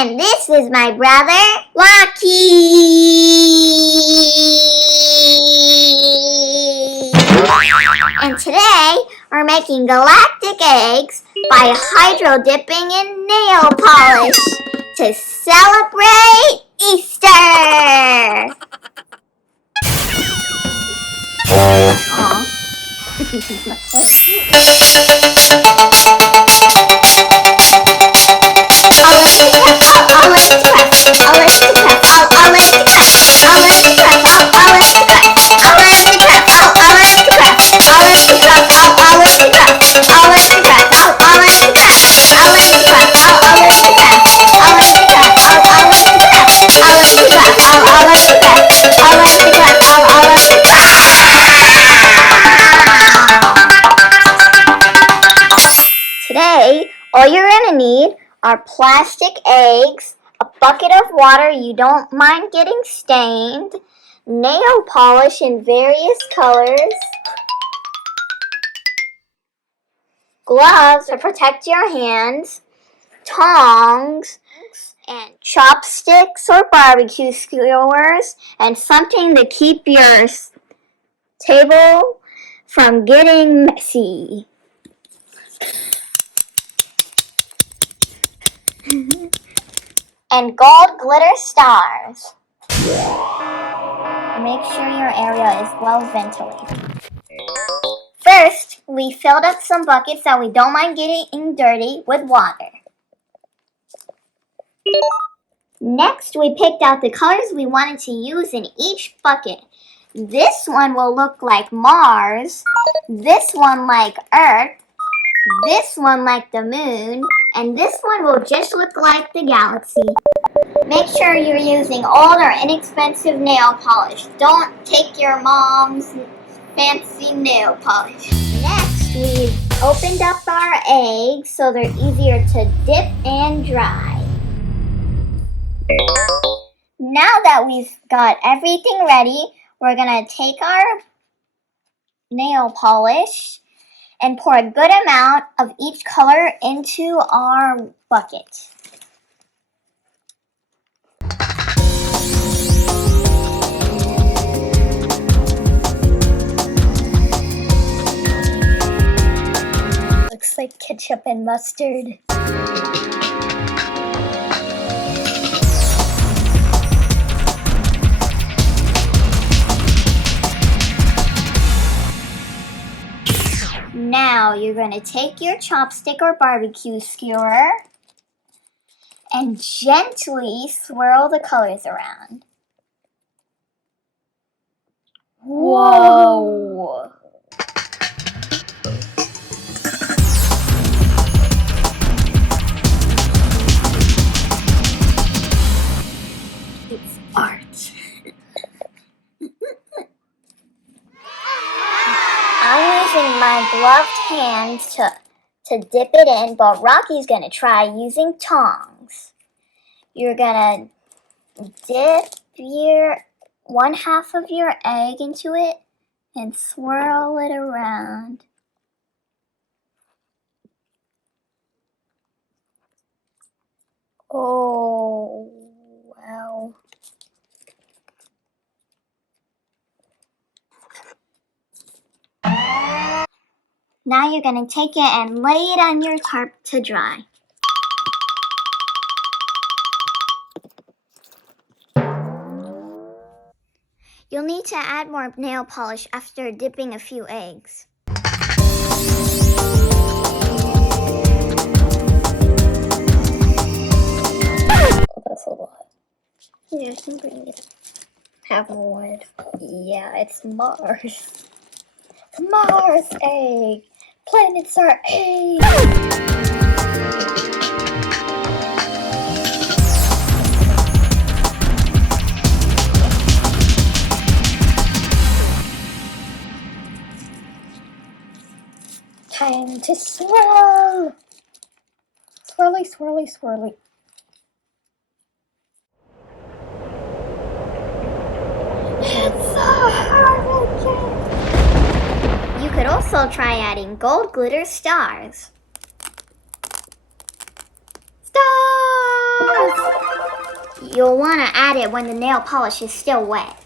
And this is my brother, Rocky. And today, we're making galactic eggs by hydro dipping in nail polish to celebrate Easter. Today, all you're gonna need are plastic eggs, a bucket of water you don't mind getting stained, nail polish in various colors, gloves to protect your hands, tongs, and chopsticks or barbecue skewers, and something to keep your table from getting messy. And gold glitter stars. Make sure your area is well ventilated. First, we filled up some buckets that we don't mind getting dirty with water. Next, we picked out the colors we wanted to use in each bucket. This one will look like Mars, this one like Earth, this one like the moon, and this one will just look like the galaxy. Make sure you're using old or inexpensive nail polish. Don't take your mom's fancy nail polish. Next, we've opened up our eggs so they're easier to dip and dry. Now that we've got everything ready, we're gonna take our nail polish and pour a good amount of each color into our bucket. Looks like ketchup and mustard. Now you're going to take your chopstick or barbecue skewer and gently swirl the colors around. Whoa! It's art. I'm using my gloved hands to dip it in, but Rocky's going to try using tongs. You're going to dip one half of your egg into it and swirl it around. Oh, wow. Now you're going to take it and lay it on your tarp to dry. You'll need to add more nail polish after dipping a few eggs. Oh, that's a lot. Yeah, I think we have more. Yeah, it's Mars. Mars egg! Planets are eggs! Time to swirl! Swirly, swirly, swirly. It's so hard again. You could also try adding gold glitter stars. Stars! You'll want to add it when the nail polish is still wet.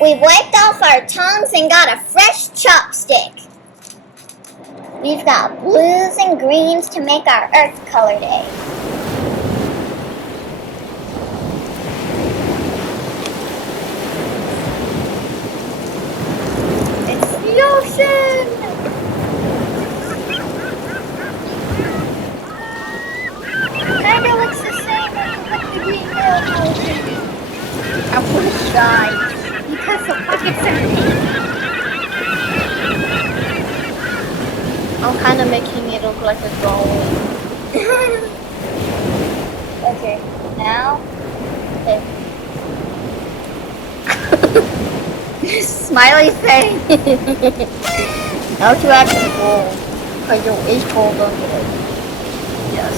We wiped off our tongues and got a fresh chopstick. We've got blues and greens to make our earth colored egg. It's the ocean! Kinda looks the same as the green nail polish. I'm so shy. Because the pockets are pink. I'm kind of making it look like a drawing. Okay, now. Okay. Smiley face. Now to add some gold. Because there is gold under it. Yes.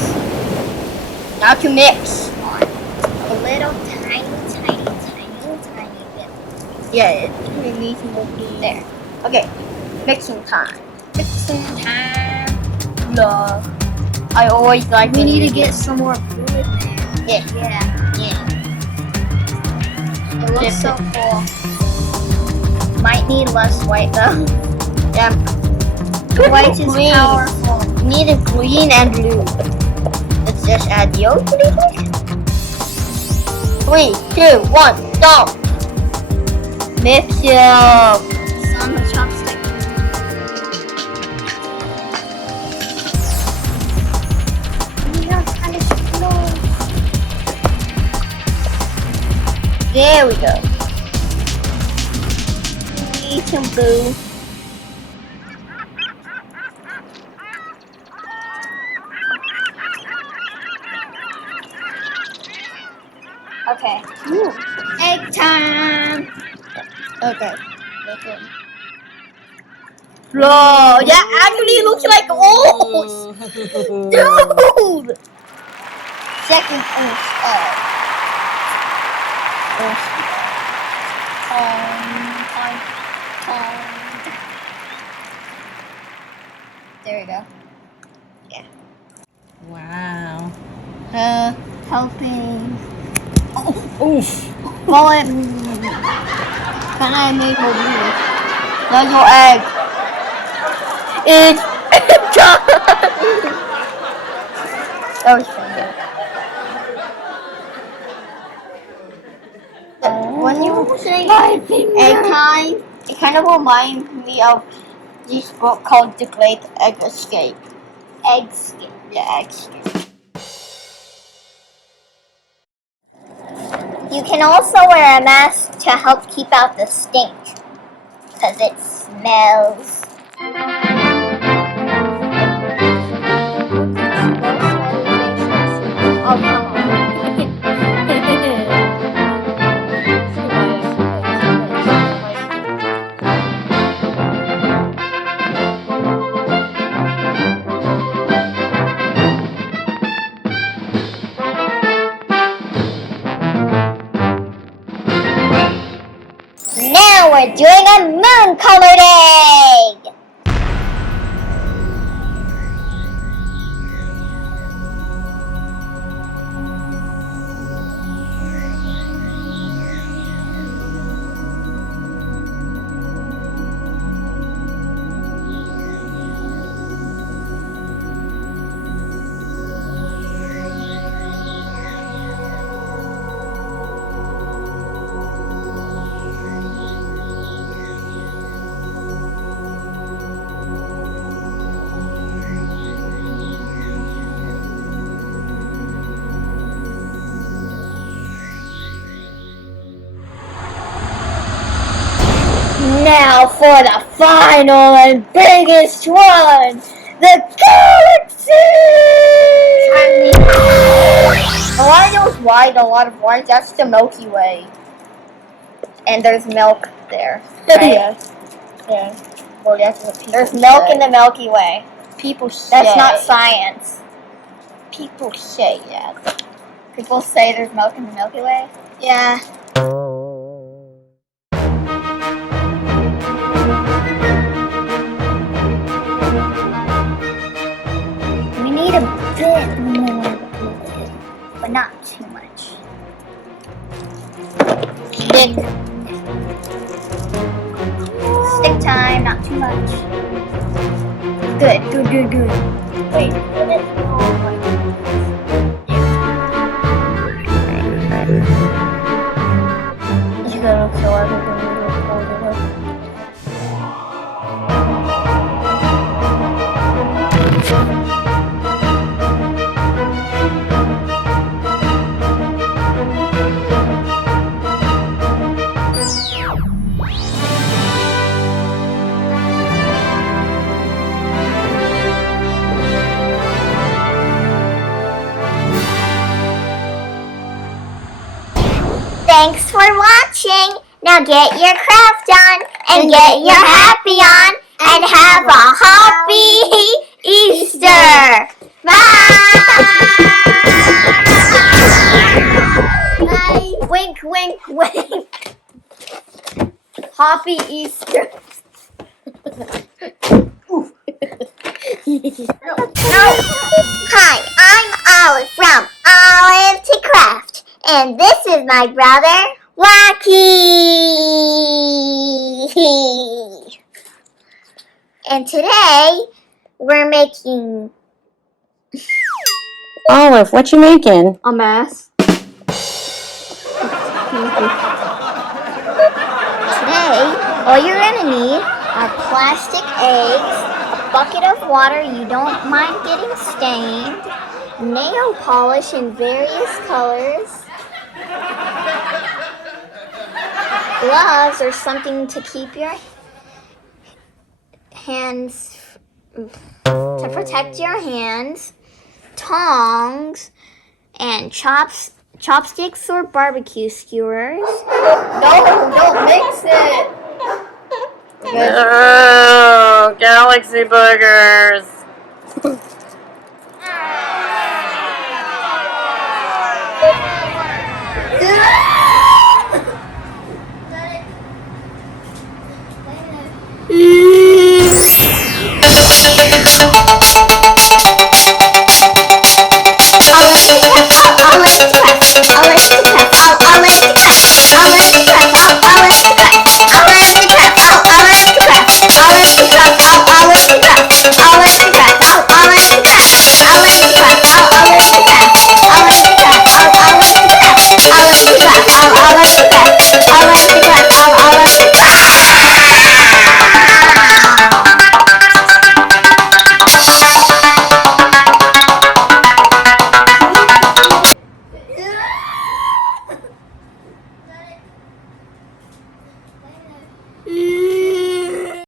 Now to mix. A little tiny bit. Yeah, we need to move there. Okay, mixing time. Mixing time. Love. I always like We when need you to get some more blue in there. Yeah. Yeah. It looks Dip so it. cool. Might need less white though. Yeah. White is Green. powerful. We need a green and blue. Let's just add the yolk to this. 3, 2, 1, go! Mix it up. It's on the chopstick. Kind of slow. There we go. We need some blue. Okay. Ooh. Egg time. Okay. Bro, that actually looks like oats! Dude! Second egg. There we go. Wow. Helping. Oof. Well, it. Can I make more blue? There's your egg. It's done! That was funny. When you say egg time, it kind of reminds me of this book called The Great Egg Escape. Egg skin. Yeah, egg escape. You can also wear a mask to help keep out the stink. Because it smells. Oh, come on. Now we're doing a moon-colored egg! Now for the final and biggest one! The galaxy! A lot of those white, a lot of white, that's the Milky Way. And there's milk there. Yeah. Yeah. Well, that's what people There's milk say. in the Milky Way. People say. That's not science. People say that. People say there's milk in the Milky Way. Yeah. stick. Stick time, not too much. Good. Wait. He's gonna kill everyone who recorded it. Thanks for watching. Now get your craft on and get your happy on and have a happy Easter. Bye. Bye. Wink, wink, wink. Happy Easter. No. Hi, I'm Olive from Olive to Craft, and this is my brother, Wacky. And today, we're making Olive, what you making? A mess. Today, all you're gonna need are plastic eggs, a bucket of water you don't mind getting stained, nail polish in various colors, gloves or something to keep your hands, to protect your hands, tongs, and chopsticks or barbecue skewers. No, don't mix it. Oh, galaxy boogers.